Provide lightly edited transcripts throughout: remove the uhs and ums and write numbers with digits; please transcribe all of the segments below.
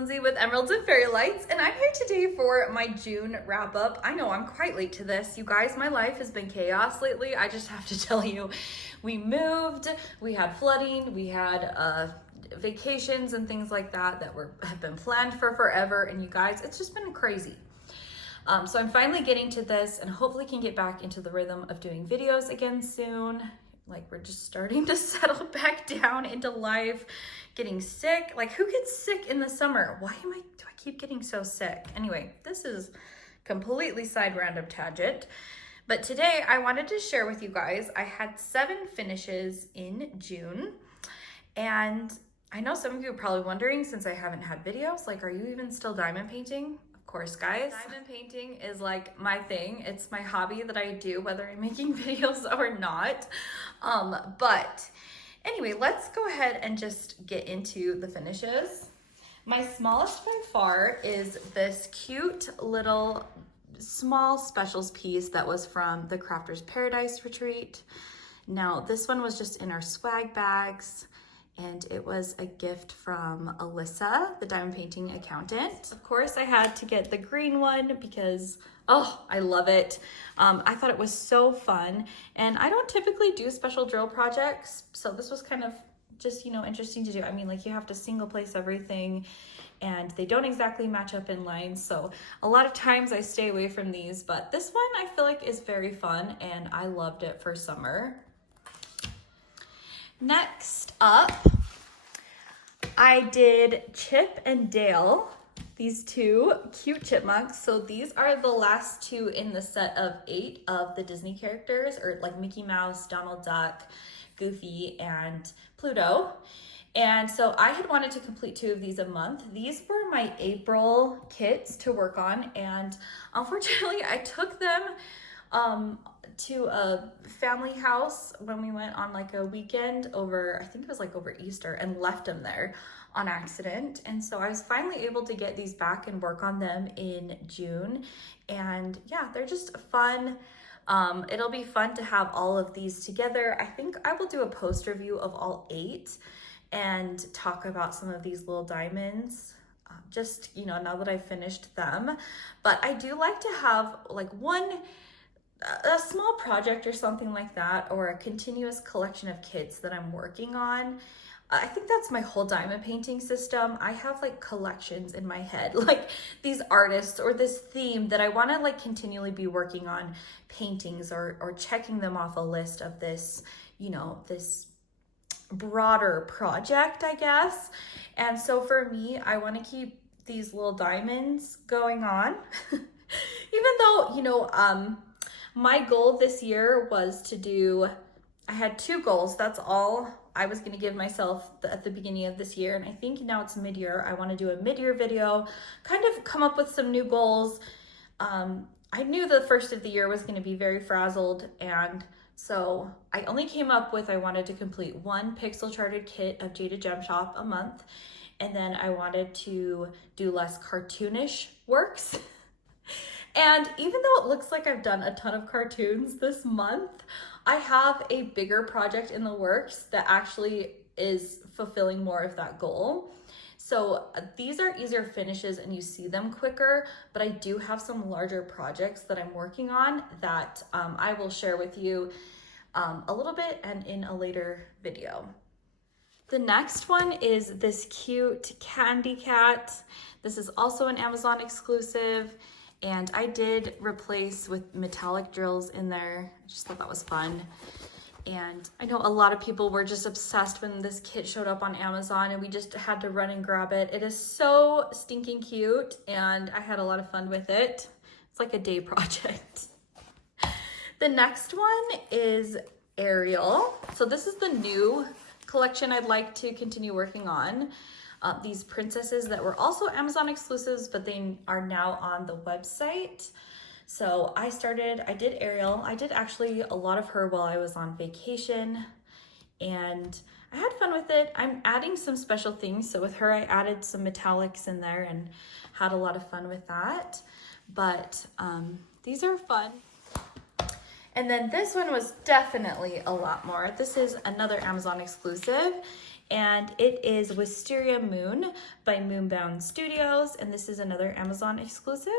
Lindsay with Emeralds and Fairy Lights, and I'm here today for my June wrap up. I know I'm quite late to this. You guys, my life has been chaos lately. I just have to tell you, we moved, we had flooding, we had vacations and things like that have been planned for forever, and you guys, it's just been crazy. So I'm finally getting to this and hopefully can get back into the rhythm of doing videos again soon. Like, we're just starting to settle back down into life. Getting sick, like who gets sick in the summer? Do I keep getting so sick? Anyway, this is completely side random tangent. But today I wanted to share with you guys, I had 7 finishes in June. And I know some of you are probably wondering, since I haven't had videos, like, are you even still diamond painting? Of course, guys. Diamond painting is like my thing. It's my hobby that I do, whether I'm making videos or not. But anyway, let's go ahead and just get into the finishes. My smallest by far is this cute little small specials piece that was from the Crafter's Paradise retreat. Now, this one was just in our swag bags, and it was a gift from Alyssa, the diamond painting accountant. Of course, I had to get the green one because, oh, I love it. I thought it was so fun, and I don't typically do special drill projects, so this was kind of just, you know, interesting to do. I mean, like, you have to single place everything, and they don't exactly match up in lines, so a lot of times I stay away from these, but this one I feel like is very fun, and I loved it for summer. Next up, I did Chip and Dale, these 2 cute chipmunks. So these are the last 2 in the set of 8 of the Disney characters, or like Mickey Mouse, Donald Duck, Goofy, and Pluto. And so I had wanted to complete 2 of these a month. These were my April kits to work on, and unfortunately I took them to a family house when we went on like a weekend over, I think it was like over Easter, and left them there on accident. And so I was finally able to get these back and work on them in June. And yeah, they're just fun. It'll be fun to have all of these together. I think I will do a post review of all 8 and talk about some of these little diamonds. Just, you know, now that I've finished them. But I do like to have like a small project or something like that, or a continuous collection of kits that I'm working on. I think that's my whole diamond painting system. I have like collections in my head, like these artists or this theme that I want to like continually be working on paintings or checking them off a list of this, you know, this broader project, I guess. And so for me, I want to keep these little diamonds going on, even though, you know, my goal this year was to do, I had 2 goals. That's all I was going to give myself at the beginning of this year. And I think now it's mid-year. I want to do a mid-year video, kind of come up with some new goals. I knew the first of the year was going to be very frazzled. And so I only came up with, I wanted to complete 1 pixel charted kit of Jada Gem Shop a month. And then I wanted to do less cartoonish works. And even though it looks like I've done a ton of cartoons this month, I have a bigger project in the works that actually is fulfilling more of that goal. So these are easier finishes and you see them quicker, but I do have some larger projects that I'm working on that I will share with you a little bit and in a later video. The next one is this cute candy cat. This is also an Amazon exclusive. And I did replace with metallic drills in there. I just thought that was fun. And I know a lot of people were just obsessed when this kit showed up on Amazon, and we just had to run and grab it. It is so stinking cute, and I had a lot of fun with it. It's like a day project. The next one is Ariel. So this is the new collection I'd like to continue working on. These princesses that were also Amazon exclusives, but they are now on the website. So I did Ariel. I did actually a lot of her while I was on vacation, and I had fun with it. I'm adding some special things. So with her, I added some metallics in there and had a lot of fun with that. But these are fun. And then this one was definitely a lot more. This is another Amazon exclusive, and it is Wisteria Moon by Moonbound Studios, and this is another Amazon exclusive.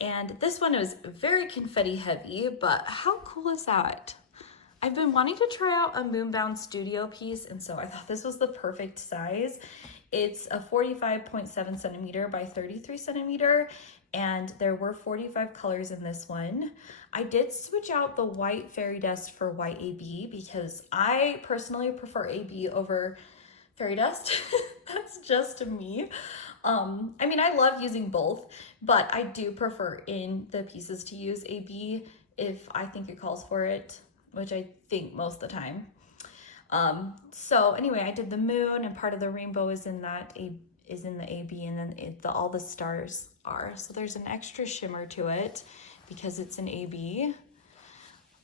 And this one is very confetti heavy, but how cool is that? I've been wanting to try out a Moonbound Studio piece, and so I thought this was the perfect size. It's a 45.7 centimeter by 33 centimeter, and there were 45 colors in this one. I did switch out the white fairy dust for white AB because I personally prefer AB over fairy dust. That's just me. I mean, I love using both, but I do prefer in the pieces to use AB if I think it calls for it, which I think most of the time. So anyway, I did the moon, and part of the rainbow is in that is in the AB, and then all the stars are. So there's an extra shimmer to it because it's an AB.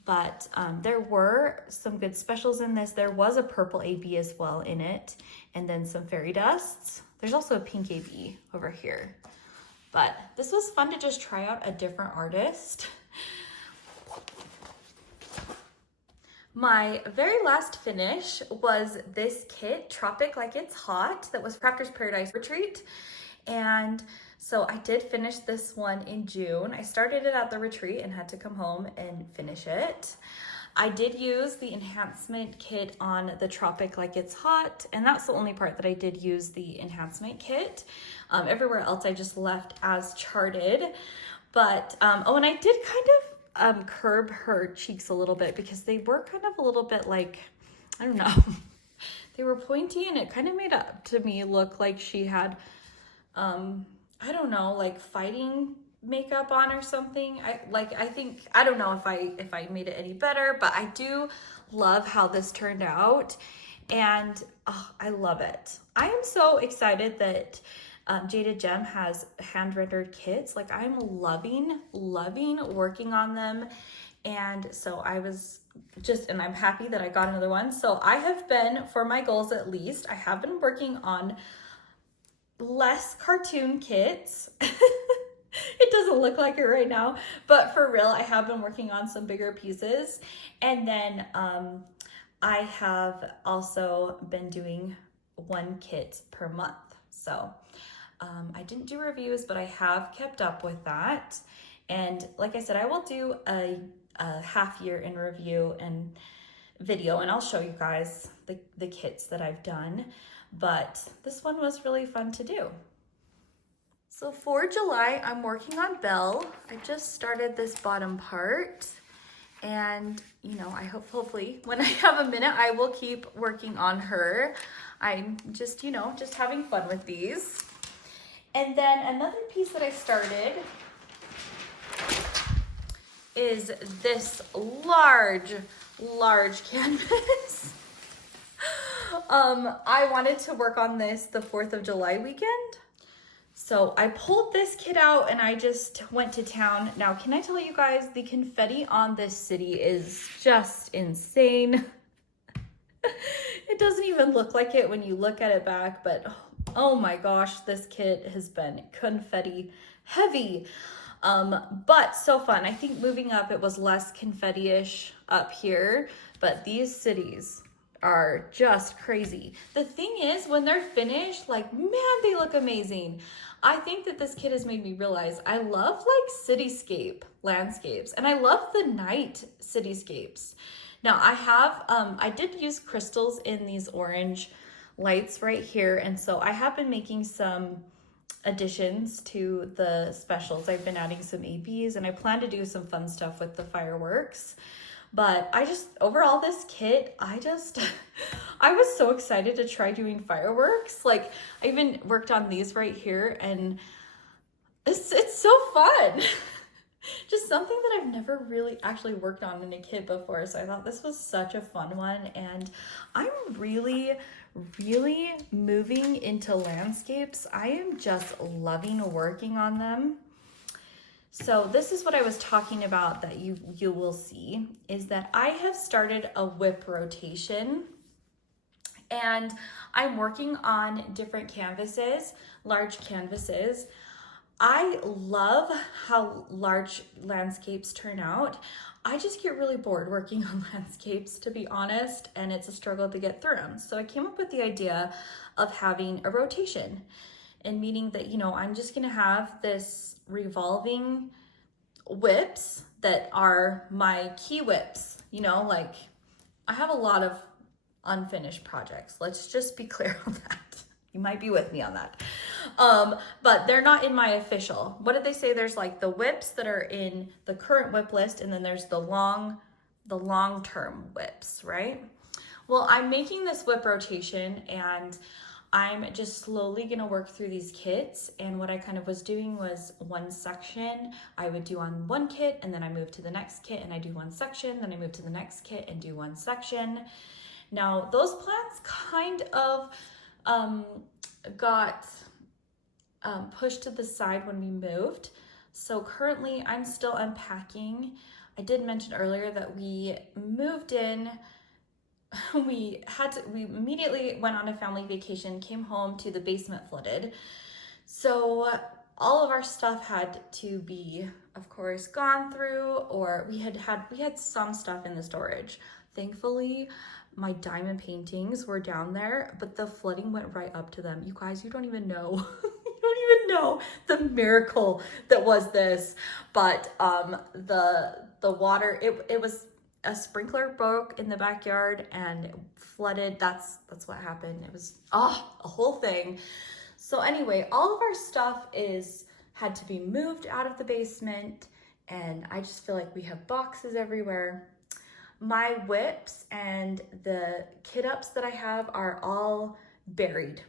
But there were some good specials in this. There was a purple AB as well in it, and then some fairy dusts. There's also a pink AB over here. But this was fun to just try out a different artist. My very last finish was this kit, Tropic Like It's Hot, that was Crafter's Paradise Retreat. And so I did finish this one in June. I started it at the retreat and had to come home and finish it. I did use the enhancement kit on the Tropic Like It's Hot, and that's the only part that I did use the enhancement kit. Everywhere else I just left as charted. But, oh, and I did kind of curb her cheeks a little bit because they were kind of a little bit like, I don't know, they were pointy, and it kind of made up to me look like she had, I don't know, like fighting makeup on or something. I don't know if I made it any better, but I do love how this turned out, and oh, I love it. I am so excited that Jaded Gem has hand-rendered kits. Like, I'm loving working on them. And so and I'm happy that I got another one. So I have been, for my goals at least, I have been working on less cartoon kits. It doesn't look like it right now, but for real, I have been working on some bigger pieces. And then I have also been doing one kit per month. So I didn't do reviews, but I have kept up with that. And like I said, I will do a half year in review and video, and I'll show you guys the kits that I've done. But this one was really fun to do. So for July, I'm working on Belle. I just started this bottom part, and you know, I hopefully when I have a minute, I will keep working on her. I'm just, you know, just having fun with these. And then another piece that I started is this large canvas. I wanted to work on this the 4th of July weekend. So I pulled this kit out and I just went to town. Now, can I tell you guys, the confetti on this city is just insane. It doesn't even look like it when you look at it back, but oh my gosh, this kit has been confetti heavy. But so fun. I think moving up, it was less confetti-ish up here, but these cities are just crazy. The thing is, when they're finished, like, man, they look amazing. I think that this kit has made me realize I love like cityscape landscapes, and I love the night cityscapes. Now I did use crystals in these orange lights right here, and so I have been making some additions to the specials. I've been adding some ABs, and I plan to do some fun stuff with the fireworks. But overall this kit, I was so excited to try doing fireworks. Like, I even worked on these right here, and it's so fun. Just something that I've never really actually worked on in a kit before. So I thought this was such a fun one, and I'm really moving into landscapes. I am just loving working on them. So this is what I was talking about that you will see, is that I have started a whip rotation, and I'm working on different canvases, large canvases. I love how large landscapes turn out. I just get really bored working on landscapes, to be honest, and it's a struggle to get through them. So I came up with the idea of having a rotation, and meaning that, you know, I'm just gonna have this revolving whips that are my key whips, you know, like I have a lot of unfinished projects. Let's just be clear on that. You might be with me on that. But they're not in my official. What did they say? There's like the whips that are in the current whip list, and then there's the long-term whips, right? Well, I'm making this whip rotation, and I'm just slowly gonna work through these kits. And what I kind of was doing was one section I would do on one kit, and then I move to the next kit and I do one section, then I move to the next kit and do one section. Now those plans kind of got pushed to the side when we moved. So currently I'm still unpacking. I did mention earlier that we moved in. We immediately went on a family vacation, came home to the basement flooded. So all of our stuff had to be, of course, gone through, or we had some stuff in the storage. Thankfully, my diamond paintings were down there, but the flooding went right up to them. You guys, you don't even know. You don't even know the miracle that was this. But the water, it was a sprinkler broke in the backyard and flooded. That's what happened. It was a whole thing. So anyway, all of our stuff had to be moved out of the basement, and I just feel like we have boxes everywhere. My whips and the kit ups that I have are all buried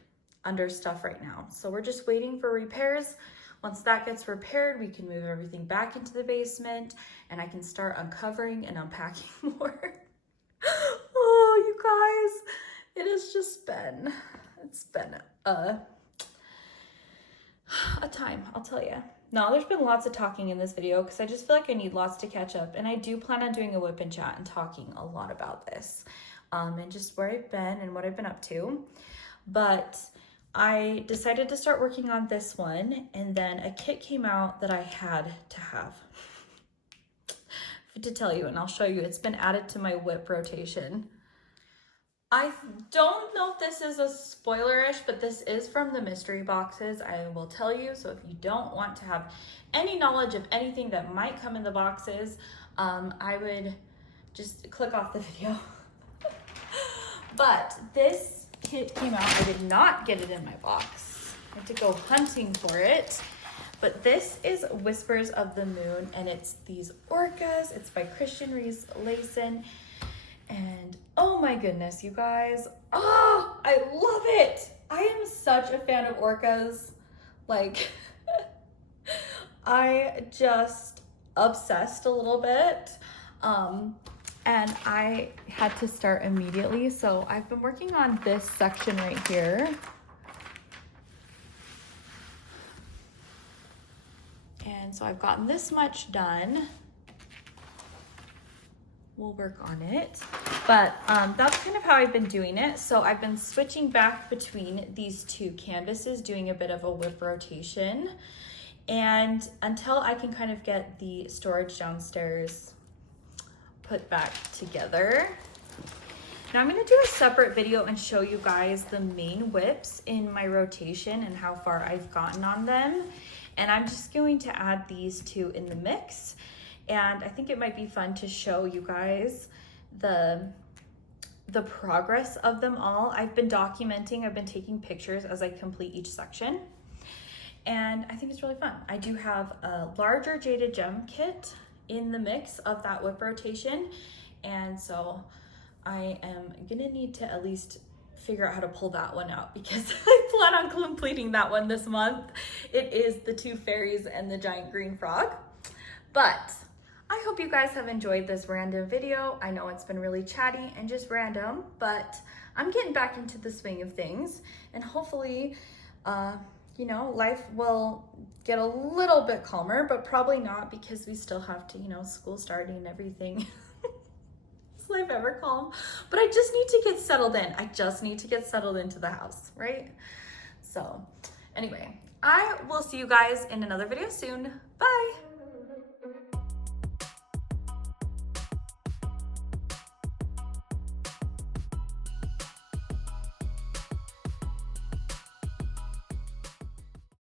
under stuff right now. So we're just waiting for repairs. Once that gets repaired, we can move everything back into the basement, and I can start uncovering and unpacking more. Oh, you guys, it's been a time, I'll tell you. Now, there's been lots of talking in this video because I just feel like I need lots to catch up, and I do plan on doing a whip and chat and talking a lot about this and just where I've been and what I've been up to. But I decided to start working on this one, and then a kit came out that I had to have. To tell you, and I'll show you, it's been added to my whip rotation. I don't know if this is a spoilerish, but this is from the mystery boxes, I will tell you. So if you don't want to have any knowledge of anything that might come in the boxes, I would just click off the video. But this kit came out. I did not get it in my box. I had to go hunting for it. But this is Whispers of the Moon, and it's these orcas. It's by Christian Reese Layson. And oh my goodness, you guys. Oh, I love it. I am such a fan of orcas. Like, I just obsessed a little bit. And I had to start immediately. So I've been working on this section right here. And so I've gotten this much done. We'll work on it. But that's kind of how I've been doing it. So I've been switching back between these two canvases, doing a bit of a whip rotation. And until I can kind of get the storage downstairs put back together. Now I'm gonna do a separate video and show you guys the main whips in my rotation and how far I've gotten on them. And I'm just going to add these two in the mix. And I think it might be fun to show you guys the progress of them all. I've been documenting, I've been taking pictures as I complete each section. And I think it's really fun. I do have a larger Jaded Gem kit in the mix of that whip rotation. And so I am gonna need to at least figure out how to pull that one out because I plan on completing that one this month. It is the two fairies and the giant green frog. But I hope you guys have enjoyed this random video. I know it's been really chatty and just random, but I'm getting back into the swing of things, and hopefully, you know, life will get a little bit calmer, but probably not because we still have to, you know, school starting and everything. Is life ever calm? But I just need to get settled in. I just need to get settled into the house, right? So anyway, I will see you guys in another video soon. Bye.